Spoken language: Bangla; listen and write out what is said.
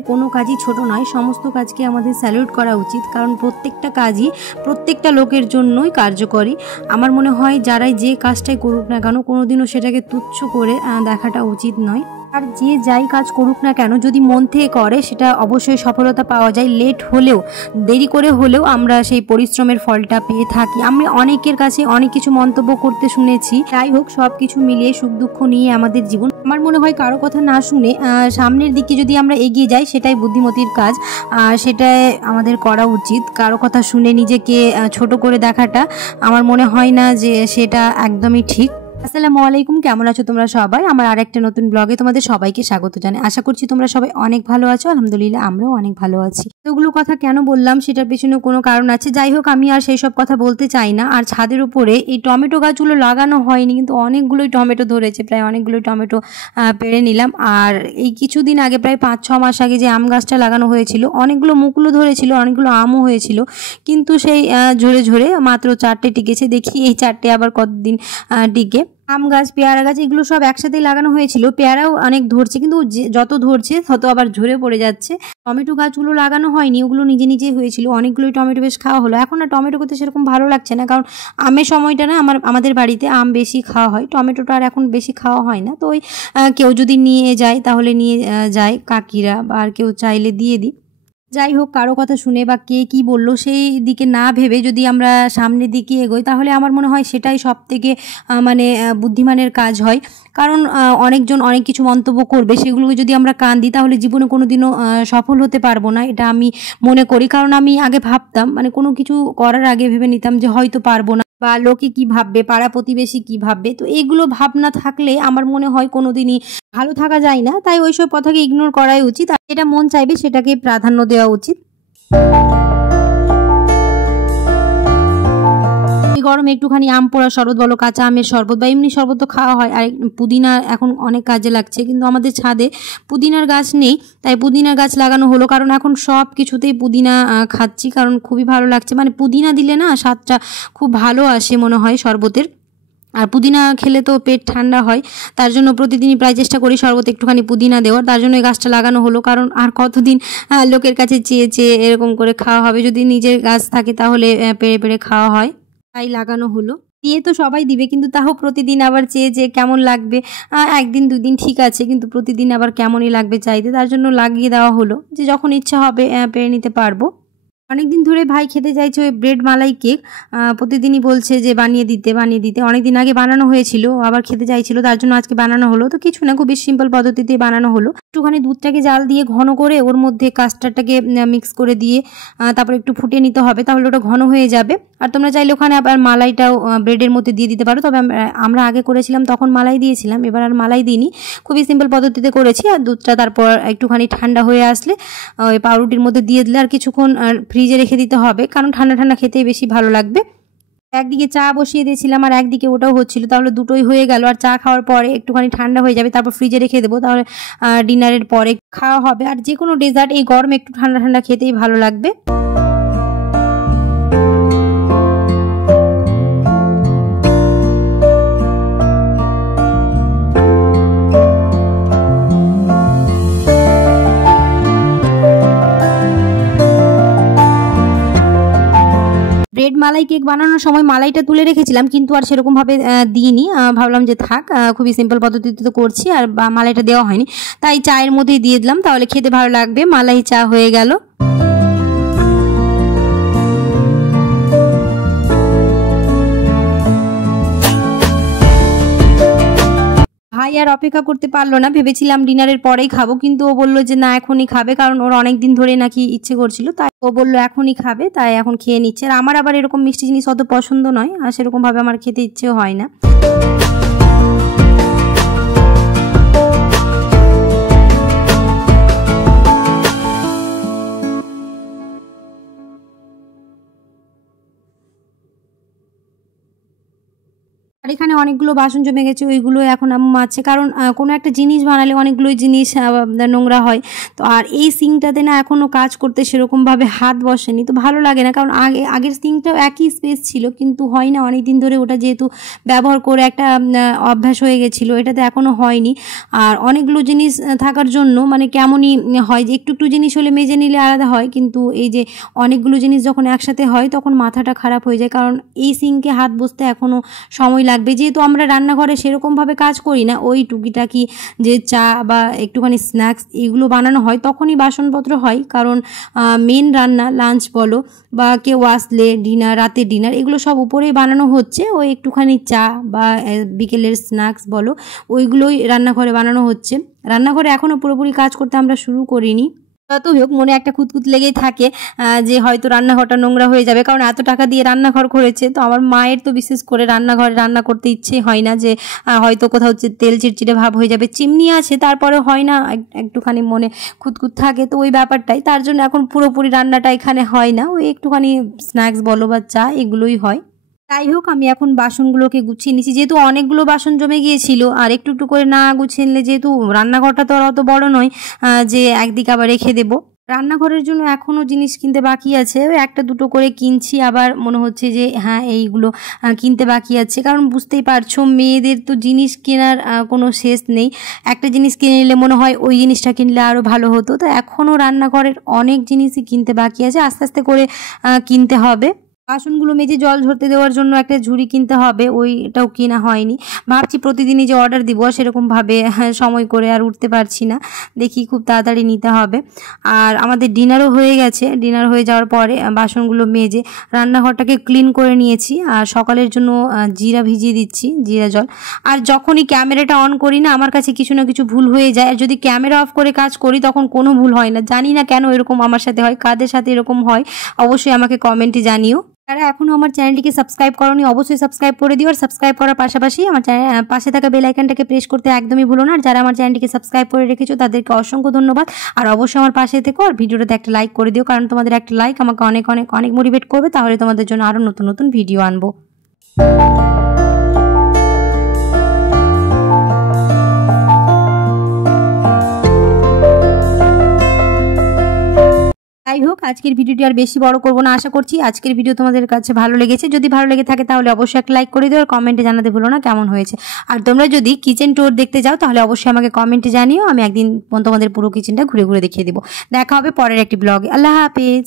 জীবনের কোনো কাজই ছোট নয়, সমস্ত কাজকে আমাদের স্যালুট করা উচিত, কারণ প্রত্যেকটা কাজই প্রত্যেকটা লোকের জন্যই কার্যকরী। আমার মনে হয় যারাই যে কাজটাই করুক না কেন কোনোদিনও সেটাকে তুচ্ছ করে দেখাটা উচিত নয়। আর যে যাই কাজ করুক না কেন যদি মন থেকে করে সেটা অবশ্যই সফলতা পাওয়া যায়। লেট হলেও, দেরি করে হলেও আমরা সেই পরিশ্রমের ফলটা পেয়ে থাকি। আমি অনেকের কাছে অনেক কিছু মন্তব্য করতে শুনেছি। যাই হোক, সব কিছু মিলিয়ে সুখ দুঃখ নিয়ে আমাদের জীবন। আমার মনে হয় কারো কথা না শুনে সামনের দিকে যদি আমরা এগিয়ে যাই সেটাই বুদ্ধিমতির কাজ, সেটাই আমাদের করা উচিত। কারো কথা শুনে নিজেকে ছোট করে দেখাটা আমার মনে হয় না যে সেটা একদমই ঠিক। আসসালামু আলাইকুম, কেমন আছো তোমরা সবাই? আমার আরেকটা নতুন ব্লগে তোমাদের সবাইকে স্বাগত জানাই। আশা করছি তোমরা সবাই অনেক ভালো আছো। আলহামদুলিল্লাহ, আমরাও অনেক ভালো আছি। এগুলো কথা কেন বললাম সেটার পেছনে কোনো কারণ আছে। যাই হোক, আমি আর সেই সব কথা বলতে চাই না। আর ছাদের উপরে এই টমেটো গাছগুলো লাগানো হয়নি, কিন্তু অনেকগুলোই টমেটো ধরেছে, প্রায় অনেকগুলোই টমেটো পেড়ে নিলাম। আর এই কিছুদিন আগে, প্রায় 5-6 মাস আগে যে আম গাছটা লাগানো হয়েছিল, অনেকগুলো মুকুলও ধরেছিল, অনেকগুলো আমও হয়েছিল, কিন্তু সেই ঝরে ঝরে মাত্র 4টে টিকেছে। দেখি এই 4টে আবার কতদিন টিকে। আম গাছ, পেয়ারা গাছ, এগুলো সব একসাথেই লাগানো হয়েছিল। পেয়ারাও অনেক ধরছে, কিন্তু যত ধরছে তত আবার ঝরে পড়ে যাচ্ছে। টমেটো গাছগুলো লাগানো হয়নি, ওগুলো নিজে নিজেই হয়েছিল। অনেকগুলোই টমেটো বেশ খাওয়া হলো। এখন না টমেটো করতে সেরকম ভালো লাগছে না, কারণ আমের সময়টা না আমাদের বাড়িতে আম বেশি খাওয়া হয়, টমেটোটা আর এখন বেশি খাওয়া হয় না। তো ওই কেউ যদি নিয়ে যায় তাহলে নিয়ে যায় কাকিরা, বা আর কেউ চাইলে দিয়ে দিই। যাই হোক, কারো কথা শুনে বা কে কী বললো সেই দিকে না ভেবে যদি আমরা সামনের দিকে এগোই তাহলে আমার মনে হয় সেটাই সব থেকে বুদ্ধিমানের কাজ হয়। কারণ অনেকজন অনেক কিছু মন্তব্য করবে, সেগুলোকে যদি আমরা কান দিই তাহলে জীবনে কোনো দিনও সফল হতে পারবো না, এটা আমি মনে করি। কারণ আমি আগে ভাবতাম, কোনো কিছু করার আগে ভেবে নিতাম যে হয়তো পারবো না, বা লোকে কি ভাববে, পাড়া প্রতিবেশী কি ভাববে। তো এইগুলো ভাবনা থাকলে আমার মনে হয় কোনোদিনই ভালো থাকা যায় না। তাই ওইসব কথাকে ইগনোর করাই উচিত, আর যেটা মন চাইবে সেটাকে প্রাধান্য দেওয়া উচিত। গরমে একটুখানি আম পোড়া শরবত বলো, কাঁচা আমের শরবত বা এমনি শরবত তো খাওয়া হয়। আর পুদিনা এখন অনেক কাজে লাগছে, কিন্তু আমাদের ছাদে পুদিনার গাছ নেই, তাই পুদিনার গাছ লাগানো হলো। কারণ এখন সব কিছুতেই পুদিনা খাচ্ছি, কারণ খুবই ভালো লাগছে। পুদিনা দিলে না স্বাদটা খুব ভালো আসে মনে হয় শরবতের। আর পুদিনা খেলে তো পেট ঠান্ডা হয়, তার জন্য প্রতিদিনই প্রায় চেষ্টা করি শরবত একটুখানি পুদিনা দেওয়ার। তার জন্য এই গাছটা লাগানো হলো, কারণ আর কতদিন লোকের কাছে চেয়ে চেয়ে এরকম করে খাওয়া হবে। যদি নিজের গাছ থাকে তাহলে পেড়ে পেড়ে খাওয়া হয়, তাই লাগানো হলো। দিয়ে তো সবাই দিবে, কিন্তু তাও প্রতিদিন আবার চেয়ে যে কেমন লাগবে। একদিন দুদিন ঠিক আছে, কিন্তু প্রতিদিন আবার কেমনই লাগবে চাইতে, তার জন্য লাগিয়ে দেওয়া হলো যে যখন ইচ্ছা হবে পেরে নিতে পারবো। অনেকদিন ধরে ভাই খেতে চাইছে ওই ব্রেড মালাই কেক, প্রতিদিনই বলছে যে বানিয়ে দিতে। অনেকদিন আগে বানানো হয়েছিল, আবার খেতে চাইছিল, তার জন্য আজকে বানানো হলো। তো কিছু না, খুবই সিম্পল পদ্ধতিতে বানানো হলো। একটুখানি দুধটাকে জাল দিয়ে ঘন করে ওর মধ্যে কাস্টার্ডটাকে মিক্স করে দিয়ে তারপর একটু ফুটিয়ে নিতে হবে, তাহলে ওটা ঘন হয়ে যাবে। আর তোমরা চাইলে ওখানে আবার মালাইটাও ব্রেডের মধ্যে দিয়ে দিতে পারো, তবে আমরা আগে করেছিলাম তখন মালাই দিয়েছিলাম, এবার আর মালাই দিইনি। খুবই সিম্পল পদ্ধতিতে করেছি। আর দুধটা তারপর একটুখানি ঠান্ডা হয়ে আসলে ওই পাউরুটির মধ্যে দিয়ে দিলে আর কিছুক্ষণ ফ্রিজে রেখে দিতে হবে, কারণ ঠান্ডা ঠান্ডা খেতেই বেশি ভালো লাগবে। একদিকে চা বসিয়ে দিয়েছিলাম আর একদিকে ওটাও হচ্ছিল, তাহলে দুটোই হয়ে গেল। আর চা খাওয়ার পরে একটুখানি ঠান্ডা হয়ে যাবে, তারপর ফ্রিজে রেখে দেবো, তাহলে ডিনারের পরে খাওয়া হবে। আর যে কোনো ডেজার্ট এই গরমে একটু ঠান্ডা ঠান্ডা খেতেই ভালো লাগবে। ব্রেড মালাই কেক বানানোর সময় মালাইটা তুলে রেখেছিলাম, কিন্তু আর সেরকমভাবে দিইনি। ভাবলাম যে থাক, খুবই সিম্পল পদ্ধতিতে তো করছি, আর মালাইটা দেওয়া হয়নি, তাই চায়ের মধ্যেই দিয়ে দিলাম, তাহলে খেতে ভালো লাগবে। মালাই চা হয়ে গেল। ভাই আর অপেক্ষা করতে পারলো না, ভেবেছিলাম ডিনারের পরেই খাবো, কিন্তু ও বললো যে না এখনই খাবে, কারণ ওর অনেক দিন ধরে নাকি ইচ্ছে করছিল, তাই ও বললো এখনই খাবে, তাই এখন খেয়ে নিচ্ছে। আর আমার আবার এরকম মিষ্টি জিনিস অত পছন্দ নয়, আর সেরকমভাবে আমার খেতে ইচ্ছেও হয় না। আর আর এখানে অনেকগুলো বাসন জমে গেছে, ওইগুলো এখন আম্মু মাজছে, কারণ কোনো একটা জিনিস বানালে অনেকগুলোই জিনিস নোংরা হয়। তো আর এই সিঙ্কটাতে না এখনও কাজ করতে সেরকমভাবে হাত বসেনি, তো ভালো লাগে না, কারণ আগের সিঙ্কটাও একই স্পেস ছিল, কিন্তু হয় না অনেক দিন ধরে, ওটা যেহেতু ব্যবহার করে একটা অভ্যাস হয়ে গেছিলো, এটাতে এখনও হয়নি। আর অনেকগুলো জিনিস থাকার জন্য মানে কেমনই হয় যে একটু একটু জিনিস হলে মেজে নিলে আলাদা হয়, কিন্তু এই যে অনেকগুলো জিনিস যখন একসাথে হয় তখন মাথাটা খারাপ হয়ে যায়, কারণ এই সিঙ্কে হাত বসতে এখনও সময় লাগবে। যেহেতু আমরা রান্নাঘরে সেরকমভাবে কাজ করি না, ওই টুকিটাকি যে চা বা একটুখানি স্ন্যাক্স এগুলো বানানো হয় তখনই বাসনপত্র হয়, কারণ মেন রান্না লাঞ্চ বলো বা কেউ আসলে ডিনার, রাতের ডিনার, এগুলো সব উপরেই বানানো হচ্ছে। ওই একটুখানি চা বা বিকেলের স্ন্যাক্স বলো ওইগুলোই রান্নাঘরে বানানো হচ্ছে। রান্নাঘরে এখনও পুরোপুরি কাজ করতে আমরা শুরু করিনি। যতই হোক মনে একটা খুঁতখুত লেগেই থাকে যে হয়তো রান্নাঘরটা নোংরা হয়ে যাবে, কারণ এত টাকা দিয়ে রান্নাঘর করেছে। তো আমার মায়ের তো বিশেষ করে রান্নাঘরে রান্না করতে ইচ্ছে হয় না, যে হয়তো কোথাও তেল চিটচিটে ভাব হয়ে যাবে। চিমনি আছে তারপরে হয় না, একটুখানি মনে খুঁতখুত থাকে, তো ওই ব্যাপারটাই, তার জন্য এখন পুরোপুরি রান্নাটা এখানে হয় না, ওই একটুখানি স্ন্যাক্স বলো বা চা এগুলোই হয়। যাই হোক আমি এখন বাসনগুলোকে গুছিয়ে নিচ্ছি, যেহেতু অনেকগুলো বাসন জমে গিয়েছিল, আর একটু একটু করে না গুছিয়ে নিলে, যেহেতু রান্নাঘরটা তো আর অত বড় নয় যে একদিকে আবার রেখে দেবো। রান্নাঘরের জন্য এখনও জিনিস কিনতে বাকি আছে, একটা দুটো করে কিনছি, আবার মনে হচ্ছে যে হ্যাঁ এইগুলো কিনতে বাকি আছে, কারণ বুঝতেই পারছো মেয়েদের তো জিনিস কেনার কোনো শেষ নেই। একটা জিনিস কিনে নিলে মনে হয় ওই জিনিসটা কিনলে আরও ভালো হতো। তো এখনও রান্নাঘরের অনেক জিনিসই কিনতে বাকি আছে, আস্তে আস্তে করে কিনতে হবে। বাসনগুলো মেজে জল ঝরতে দেওয়ার জন্য একটা ঝুড়ি কিনতে হবে, ওইটাও কেনা হয়নি। ভাবছি প্রতিদিনই যে অর্ডার দিব, সেরকমভাবে সময় করে আর উঠতে পারছি না, দেখি খুব তাড়াতাড়ি নিতে হবে। আর আমাদের ডিনারও হয়ে গেছে, ডিনার হয়ে যাওয়ার পরে বাসনগুলো মেজে রান্নাঘরটাকে ক্লিন করে নিয়েছি। আর সকালের জন্য জিরা ভিজিয়ে দিচ্ছি, জিরা জল। আর যখনই ক্যামেরাটা অন করি না, আমার কাছে কিছু না কিছু ভুল হয়ে যায়, আর যদি ক্যামেরা অফ করে কাজ করি তখন কোনো ভুল হয় না। জানি না কেন এরকম আমার সাথে হয়, কাদের সাথে এরকম হয় অবশ্যই আমাকে কমেন্টে জানিও। যারা এখনও আমার চ্যানেলটিকে সাবস্ক্রাইব করোনি অবশ্যই সাবস্ক্রাইব করে দিও, আর সাবস্ক্রাইব করার পাশাপাশি আমার পাশে থাকা বেল আইকনটাকে প্রেস করতে একদমই ভুলো না। আর যারা আমার চ্যানেলটিকে সাবস্ক্রাইব করে রেখেছো তাদেরকে অসংখ্য ধন্যবাদ। আর অবশ্যই আমার পাশে থেকো, আর ভিডিওটাতে একটা লাইক করে দিও, কারণ তোমাদের একটা লাইক আমাকে অনেক অনেক অনেক মোটিভেট করবে, তাহলে তোমাদের জন্য আরও নতুন নতুন ভিডিও আনবো। যাই হোক আজকের ভিডিওটি আর বেশি বড় করবো না, আশা করছি আজকের ভিডিও তোমাদের কাছে ভালো লেগেছে। যদি ভালো লেগে থাকে তাহলে অবশ্যই একটা লাইক করে দিও, আর কমেন্টে জানাতে ভুলো না কেমন হয়েছে। আর তোমরা যদি কিচেন ট্যুর দেখতে যাও তাহলে অবশ্যই আমাকে কমেন্টে জানিও, আমি একদিন তোমাদের পুরো কিচেনটা ঘুরে ঘুরে দেখিয়ে দিব। দেখা হবে পরের একটি ব্লগে। আল্লাহ হাফেজ।